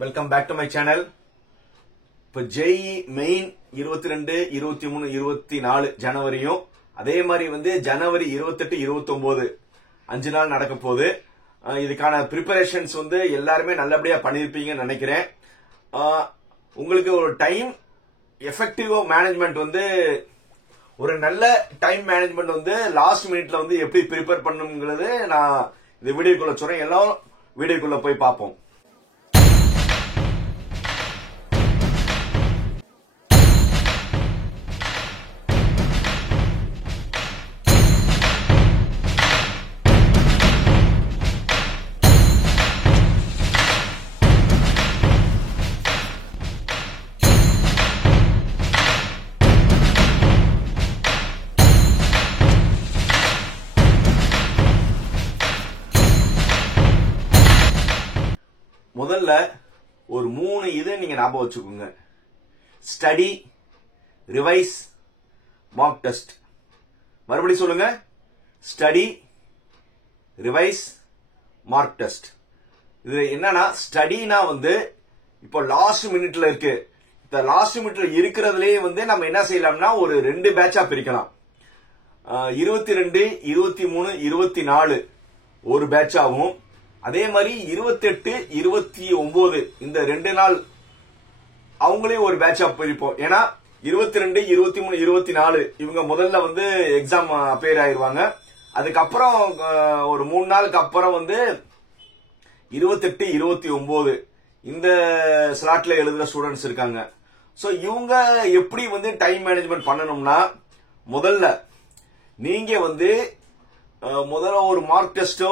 Welcome back to my channel. இப்போ JEE main 22, 23, 24 ஜனவரியும் அதே மாதிரி ஜனவரி 28, 29 5 நாள் நடக்க போகுது. இதுக்கான ப்ரிப்பரேஷன்ஸ் எல்லாருமே நல்லபடியா பண்ணிருப்பீங்கன்னு நினைக்கிறேன். உங்களுக்கு ஒரு டைம் எஃபெக்டிவ் மேனேஜ்மெண்ட் ஒரு நல்ல டைம் மேனேஜ்மெண்ட் லாஸ்ட் மினிட்ல எப்படி ப்ரிப்பேர் பண்ணுங்கிறது நான் இந்த வீடியோக்குள்ள சொல்றேன். எல்லாம் வீடியோக்குள்ள போய் பார்ப்போம். முதல்ல ஒரு 3 இது நீங்க ஞாபகம் வச்சுக்கோங்க. Study, revise, mark test. மறுபடியும் சொல்லுங்க. Study, revise, mark test. இது என்னன்னா ஸ்டடினா இப்போ லாஸ்ட் மினிட்ல இருக்கு. இந்த லாஸ்ட் மினிட்ல இருக்கிறதுலயே நம்ம என்ன செய்யலாம்னா ஒரு 2 பேட்சா பிரிக்கலாம். 22, 23, 24 ஒரு பேட்சாவும், அதே மாதிரி 28, 29 இந்த 2 நாள் அவங்களே ஒரு பேட்சா பிரிப்போம். ஏன்னா 22, 23, 24 இவங்க முதல்ல எக்ஸாம் அப்பியர் ஆயிருவாங்க. அதுக்கப்புறம் ஒரு 3 நாளுக்கு அப்புறம் 28, 29 இந்த ஸ்லாட்ல எழுதுற ஸ்டூடெண்ட்ஸ் இருக்காங்க. சோ இவங்க எப்படி டைம் மேனேஜ்மெண்ட் பண்ணணும்னா, முதல்ல நீங்க முதல்ல ஒரு மார்க் டெஸ்டோ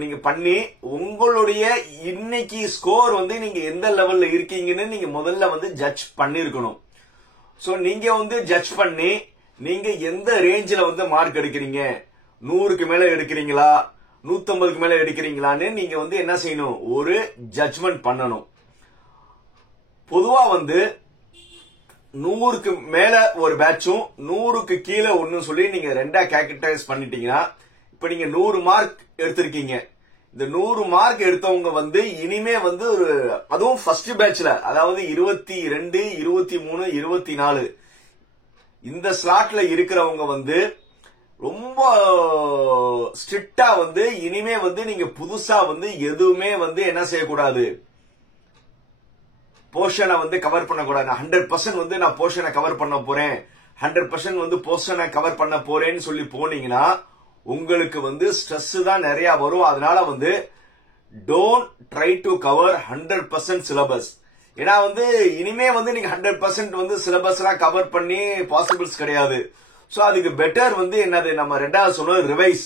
நீங்க பண்ணி உங்களுடைய இன்னைக்கு ஸ்கோர் நீங்க எந்த லெவல்ல இருக்கீங்கன்னு நீங்க முதல்ல ஜட்ஜ் பண்ணிருக்கணும். சோ நீங்க ஜட்ஜ் பண்ணி நீங்க எந்த ரேஞ்சில மார்க் எடுக்கிறீங்க, 100க்கு மேல எடுக்கிறீங்களா, 150க்கு மேல எடுக்கிறீங்களான்னு நீங்க என்ன செய்யணும், ஒரு ஜட்ஜ்மெண்ட் பண்ணணும். பொதுவா 100க்கு மேல ஒரு பேட்சும் 100க்கு கீழே ஒன்னு சொல்லி நீங்க ரெண்டா கேட்டகரைஸ் பண்ணிட்டீங்கன்னா, இப்ப நீங்க 100 மார்க் எடுத்திருக்கீங்க. இந்த 100 மார்க் எடுத்தவங்க இனிமே ஒரு அதுவும் ஃபர்ஸ்ட் பேட்ச்ல, அதாவது 22, 23, 24 இந்த ஸ்லாட்ல இருக்கிறவங்க ரொம்ப ஸ்ட்ரிக்டா இனிமே நீங்க புதுசா எதுவுமே என்ன செய்யக்கூடாது, போர்ஷனை கவர் பண்ணக்கூடாது. 100% நான் போர்ஷனை கவர் பண்ண போறேன், 100% போர்ஷனை கவர் பண்ண போறேன்னு சொல்லி போனீங்கன்னா உங்களுக்கு ஸ்ட்ரெஸ் தான் நிறைய வரும். அதனால don't try to cover 100% syllabus. ஏன்னா இனிமே நீங்க 100% சிலபஸ் எல்லாம் கவர் பண்ணி பாசிபிள்ஸ் கிடையாது. சோ அதுக்கு பெட்டர் என்னது, நம்ம ரெண்டாவது சொன்னது ரிவைஸ்.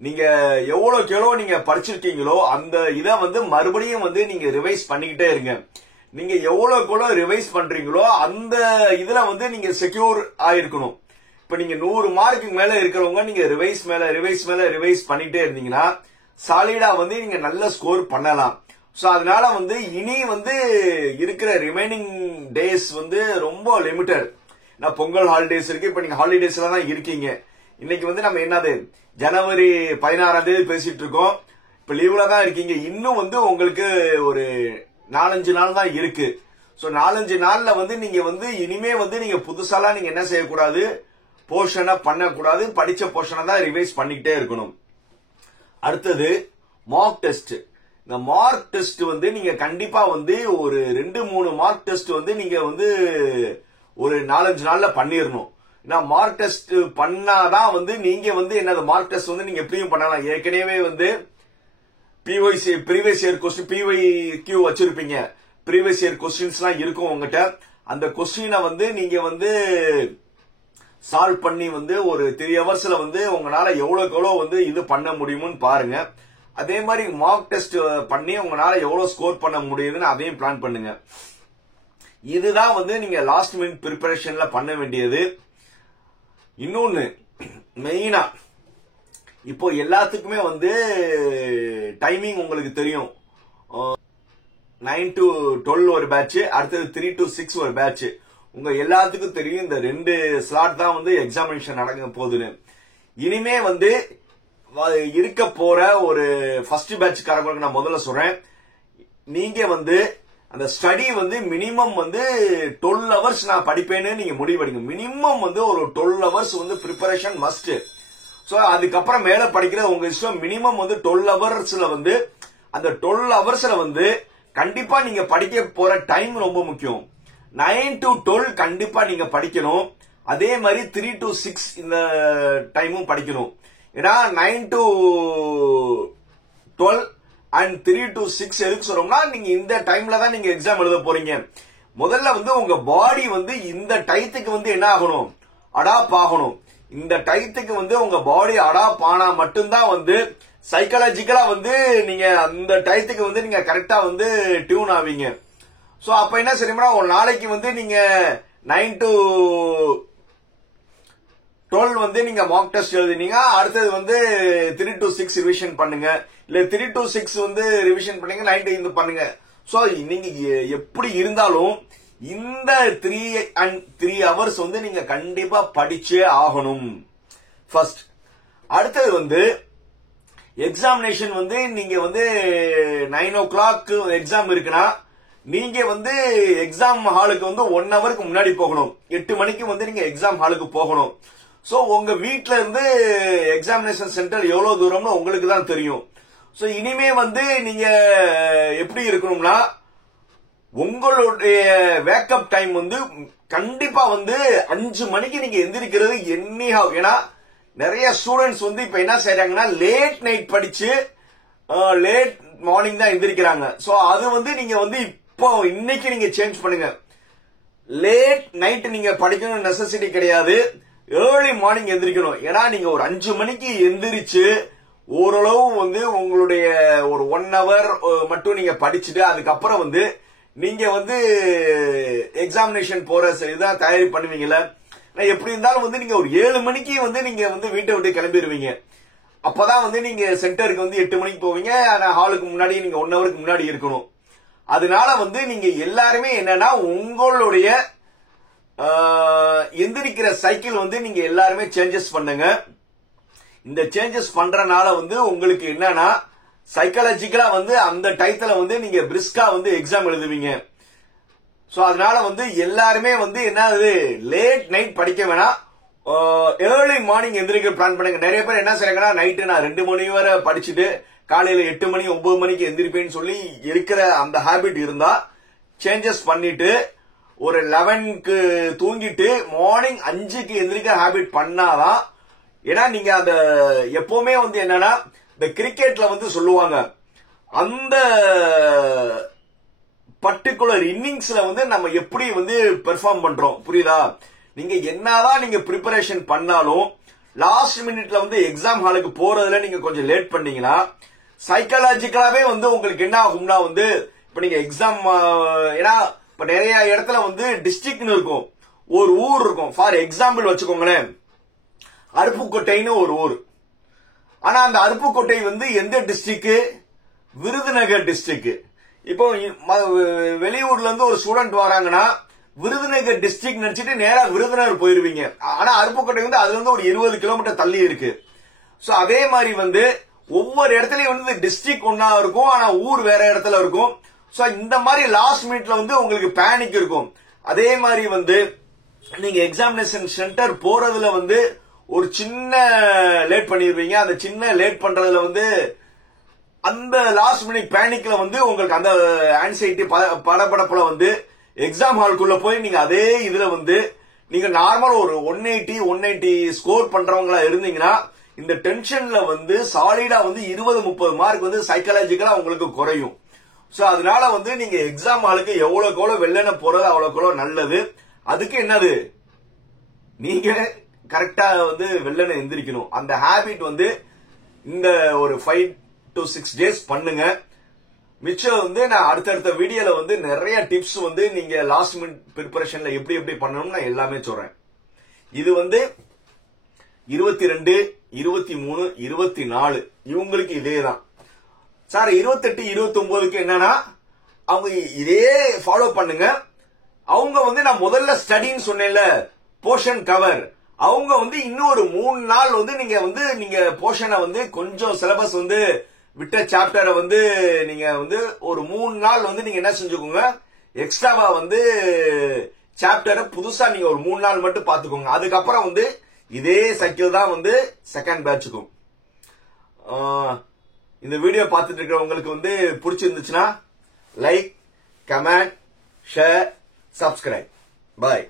நீங்க எவ்வளவுக்கு எவ்வளவு நீங்க படிச்சிருக்கீங்களோ அந்த இதை மறுபடியும் நீங்க ரிவைஸ் பண்ணிக்கிட்டே இருங்க. நீங்க எவ்வளவுக்கு எவ்வளவு ரிவைஸ் பண்றீங்களோ அந்த இதுல நீங்க செக்யூர் ஆயிருக்கணும். இப்ப நீங்க 100 மார்க்கு மேல இருக்கிறவங்க நீங்க ரிவைஸ் மேல ரிவைஸ் பண்ணிட்டே இருந்தீங்கன்னா சாலிடா நீங்க நல்ல ஸ்கோர் பண்ணலாம். சோ அதனால இனி இருக்கிற ரிமைனிங் டேஸ் ரொம்ப லிமிட்டட். பொங்கல் ஹாலிடேஸ் இருக்கு. இப்ப நீங்க ஹாலிடேஸ்ல தான் இருக்கீங்க. இன்னைக்கு நம்ம என்னது ஜனவரி 16ஆம் தேதி பேசிட்டு இருக்கோம். இப்ப லீவ்ல தான் இருக்கீங்க. இன்னும் உங்களுக்கு ஒரு 4-5 நாள் தான் இருக்கு. சோ 4-5 நாள்ல நீங்க இனிமே நீங்க புதுசாலாம் நீங்க என்ன செய்யக்கூடாது, போர்ஷனை பண்ணக்கூடாது. படிச்ச போர்ஷனை தான் ரிவைஸ் பண்ணிக்கிட்டே இருக்கணும். அடுத்தது மார்க் டெஸ்ட். இந்த மார்க் டெஸ்ட் நீங்க கண்டிப்பா ஒரு 2-3 மார்க் டெஸ்ட் நீங்க ஒரு 4-5 நாள்ல பண்ணிடணும். ஏன்னா மார்க் டெஸ்ட் பண்ணாதான் நீங்க என்னது மார்க் டெஸ்ட் நீங்க எப்படியும் பண்ணலாம். ஏற்கனவே ப்ரீவியஸ் இயர் கொஸ்டின் PYQ வச்சிருப்பீங்க. ப்ரீவியஸ் இயர் கொஸ்டின்ஸ் எல்லாம் இருக்கும் உங்ககிட்ட. அந்த கொஸ்டினை நீங்க சால்வ் பண்ணி ஒரு 3 ஹவர்ஸ்ல உங்களால எவ்வளவுக்கு எவ்வளவு இது பண்ண முடியும்னு பாருங்க. அதே மாதிரி மார்க் டெஸ்ட் பண்ணி உங்களால எவ்வளவு ஸ்கோர் பண்ண முடியுதுன்னு அதையும் பிளான் பண்ணுங்க. இதுதான் நீங்க லாஸ்ட் மினிட் ப்ரிப்பரேஷன்ல பண்ண வேண்டியது. இன்னொன்னு மெயினா, இப்போ எல்லாத்துக்குமே டைமிங் உங்களுக்கு தெரியும். 9 to 12 ஒரு பேட்ச், அடுத்தது 3 to 6 ஒரு பேட்ச். உங்க எல்லாத்துக்கும் தெரியும் இந்த 2 ஸ்லாட் தான் எக்ஸாமினேஷன் நடக்க போகுதுன்னு. இனிமே இருக்க போற ஒரு ஃபர்ஸ்ட் பேட்ச்காரங்களுக்கு நான் முதல்ல சொல்றேன், நீங்க அந்த ஸ்டடி வந்து மினிமம் வந்து 12 hours நான் படிப்பேன்னு நீங்க முடிவெடுங்க. மினிமம் வந்து ஒரு 12 hours வந்து ப்ரிப்பரேஷன் மஸ்ட். சோ அதுக்கப்புறம் மேல படிக்கிறது உங்க இஷ்டம். மினிமம் வந்து 12 hours வந்து அந்த 12 hours வந்து கண்டிப்பா நீங்க படிக்க போற டைம் ரொம்ப முக்கியம். 9 to 12 கண்டிப்பா நீங்க படிக்கணும். அதே மாதிரி 3 to 6 இந்த டைமும் படிக்கணும். ஏன்னா 9 to 12 அண்ட் 3 to 6 எதுக்கு சொல்றோம்னா நீங்க இந்த டைம்ல தான் நீங்க எக்ஸாம் எழுத போறீங்க. முதல்ல வந்து உங்க பாடி வந்து இந்த டைத்துக்கு வந்து என்ன ஆகணும், அடாப்ட் ஆகணும். இந்த டைத்துக்கு வந்து உங்க பாடி அடாப்ட் ஆனா மட்டும்தான் வந்து சைக்காலஜிக்கலா வந்து நீங்க அந்த டைத்துக்கு வந்து நீங்க கரெக்டா வந்து டியூன் ஆவீங்க. சோ அப்ப என்ன செய்யணும்னா ஒரு நாளைக்கு வந்து நீங்க 9 to 12 வந்து நீங்க மார்க் டெஸ்ட் எழுதினீங்க. அடுத்தது வந்து 3 to 6 ரிவிஷன் பண்ணுங்க. இல்ல 3 to 6 வந்து ரிவிஷன் பண்ணுங்க, 9 to இது பண்ணுங்க. சோ நீங்க எப்படி இருந்தாலும் இந்த 3 hours வந்து நீங்க கண்டிப்பா படிச்சே ஆகணும் ஃபர்ஸ்ட். அடுத்தது வந்து எக்ஸாமினேஷன் வந்து நீங்க வந்து 9 o'clock எக்ஸாம் இருக்குன்னா நீங்க வந்து எக்ஸாம் ஹாலுக்கு வந்து 1 hourக்கு முன்னாடி போகணும். 8 மணிக்கு வந்து நீங்க எக்ஸாம் ஹாலுக்கு போகணும். சோ உங்க வீட்ல இருந்து எக்ஸாமினேஷன் சென்டர் எவ்வளவு தூரம்னு உங்களுக்கு தான் தெரியும். சோ இனிமே வந்து நீங்க எப்படி இருக்கணும்னா உங்களுடைய வேக்கப் டைம் வந்து கண்டிப்பா வந்து 5 மணிக்கு நீங்க எந்திரிக்கிறது எண்ணிஹாவ். ஏன்னா நிறைய ஸ்டூடெண்ட்ஸ் வந்து இப்ப என்ன செய்யறாங்கன்னா லேட் நைட் படிச்சு லேட் மார்னிங் தான் எந்திரிக்கிறாங்க. சோ அது வந்து நீங்க வந்து இப்போ இன்னைக்கு நீங்க சேஞ்ச் பண்ணுங்க. லேட் நைட் நீங்க படிக்கணும் நெசசிட்டி கிடையாது. ஏர்லி மார்னிங் எந்திரிக்கணும். ஏன்னா நீங்க ஒரு 5 மணிக்கு எந்திரிச்சு ஓரளவு வந்து உங்களுடைய ஒரு 1 hour மட்டும் நீங்க படிச்சுட்டு அதுக்கப்புறம் வந்து நீங்க வந்து எக்ஸாமினேஷன் போற இதான் தயாரி பண்ணுவீங்கல்ல. எப்படி இருந்தாலும் வந்து நீங்க ஒரு 7 மணிக்கு வந்து நீங்க வந்து வீட்டை விட்டு கிளம்பிடுவீங்க. அப்பதான் வந்து நீங்க சென்டருக்கு வந்து 8 மணிக்கு போவீங்க. ஆனா ஹாலுக்கு முன்னாடி நீங்க 1 hourக்கு முன்னாடி இருக்கணும். அதனால வந்து நீங்க எல்லாருமே என்னன்னா உங்களுடைய எந்திரிக்கிற சைக்கிள் வந்து நீங்க எல்லாருமே சேஞ்சஸ் பண்ணுங்க. இந்த சேஞ்சஸ் பண்றனால வந்து உங்களுக்கு என்னன்னா சைக்காலஜிக்கலா வந்து அந்த டைத்துல வந்து நீங்க பிரிஸ்கா வந்து எக்ஸாம் எழுதுவீங்க. சோ அதனால வந்து எல்லாருமே வந்து என்னது லேட் நைட் படிக்க வேணாம், ஏர்லி மார்னிங் எந்திரிக்க பிளான் பண்ணுங்க. நிறைய பேர் என்ன செய்றாங்கன்னா நைட்டு நான் 2 மணி வரை படிச்சுட்டு காலையில 8 மணி 9 மணிக்கு எந்திரிப்பேன்னு சொல்லி இருக்கிற அந்த ஹாபிட் இருந்தா சேஞ்சஸ் பண்ணிட்டு ஒரு 11க்கு தூங்கிட்டு மார்னிங் 5க்கு எந்திரிக்கிற ஹாபிட் பண்ணாதான். ஏன்னா நீங்க அந்த எப்பவுமே வந்து என்னன்னா இந்த கிரிக்கெட்ல வந்து சொல்லுவாங்க அந்த பர்டிகுலர் இன்னிங்ஸ்ல வந்து நம்ம எப்படி வந்து பெர்ஃபார்ம் பண்றோம், புரியுதா? நீங்க என்னதான் நீங்க ப்ரிப்பரேஷன் பண்ணாலும் லாஸ்ட் மினிட்ல வந்து எக்ஸாம் ஹாலுக்கு போறதுல நீங்க கொஞ்சம் லேட் பண்ணீங்கன்னா சைக்காலஜிக்கலாவே வந்து உங்களுக்கு என்ன ஆகும்னா வந்து இப்ப நீங்க எக்ஸாம் ஏன்னா இப்ப நிறைய இடத்துல வந்து டிஸ்ட்ரிக்ட்னு இருக்கும், ஒரு ஊர் இருக்கும். ஃபார் எக்ஸாம்பிள் வச்சுக்கோங்களேன், அருப்புக்கோட்டைன்னு ஒரு ஊர். ஆனா அந்த அருப்புக்கோட்டை வந்து எந்த டிஸ்ட்ரிக்ட்? விருதுநகர் டிஸ்ட்ரிக்ட். இப்போ வெளியூர்ல இருந்து ஒரு ஸ்டூடெண்ட் வராங்கன்னா விருதுநகர் டிஸ்ட்ரிக்ட் நினைச்சிட்டு நேரா விருதுநகர் போயிருவீங்க. ஆனா அருப்புக்கோட்டை வந்து அதுல இருந்து ஒரு 20 கிலோமீட்டர் தள்ளி இருக்கு. சோ அதே மாதிரி வந்து ஒவ்வொரு இடத்துலயும் வந்து டிஸ்ட்ரிக்ட் ஒன்னா இருக்கும், ஆனா ஊர் வேற இடத்துல இருக்கும். சோ இந்த மாதிரி லாஸ்ட் மினிட்ல வந்து உங்களுக்கு பேனிக் இருக்கும். அதே மாதிரி வந்து நீங்க எக்ஸாமினேஷன் சென்டர் போறதுல வந்து ஒரு சின்ன லேட் பண்ணிடுவீங்க. அந்த சின்ன லேட் பண்றதுல வந்து அந்த லாஸ்ட் மினிட் பேனிக்ல வந்து உங்களுக்கு அந்த ஆன்சைட்டி படபடப்புல வந்து எக்ஸாம் ஹால்குள்ள போய் நீங்க அதே இதுல வந்து நீங்க நார்மல் ஒரு 180 ஸ்கோர் பண்றவங்களா இருந்தீங்கன்னா இந்த டென்ஷன்ல வந்து சாலிடா வந்து 20-30 மார்க் வந்து சைக்காலஜிக்கலா உங்களுக்கு குறையும். சோ அதனால வந்து நீங்க எக்ஸாம் ஹாலுக்கு எவ்வளவுக்கு எவ்வளவு வெள்ளன போறது அவ்வளவுக்கு எவ்வளவு நல்லது. அதுக்கு என்னது நீங்க கரெக்டா வந்து வெள்ளன எந்திரிக்கணும். அந்த ஹாபிட் வந்து இந்த ஒரு 5 to 6 days பண்ணுங்க. மிச்சம் வந்து நான் அடுத்தடுத்த வீடியோல வந்து நிறைய டிப்ஸ் வந்து நீங்க லாஸ்ட் மினிட் ப்ரிப்பரேஷன்ல எப்படி எப்படி பண்ணணும்னு நான் எல்லாமே சொல்றேன். இது வந்து 22, 23, 24 இவங்களுக்கு இதேதான் சார். 28, 29க்கு என்னன்னா அவங்க இதே ஃபாலோ பண்ணுங்க. அவங்க வந்து நான் முதல்ல ஸ்டடின்னு சொன்னேன்ல, போர்ஷன் கவர், அவங்க வந்து இன்னும் ஒரு 3 நாள் வந்து நீங்க போர்ஷனை வந்து கொஞ்சம் சிலபஸ் வந்து விட்ட சாப்டரை வந்து நீங்க வந்து ஒரு 3 நாள் வந்து நீங்க என்ன செஞ்சுக்கோங்க, எக்ஸ்ட்ராவா வந்து சாப்டரை புதுசா நீங்க ஒரு 3 நாள் மட்டும் பாத்துக்கோங்க. அதுக்கப்புறம் வந்து இதே சைக்கிள் தான் வந்து செகண்ட் பேட்சுக்கும். இந்த வீடியோ பார்த்துட்டு இருக்கிறவங்களுக்கு வந்து பிடிச்சிருந்துச்சுன்னா லைக், கமெண்ட், ஷேர், சப்ஸ்கிரைப். பாய்.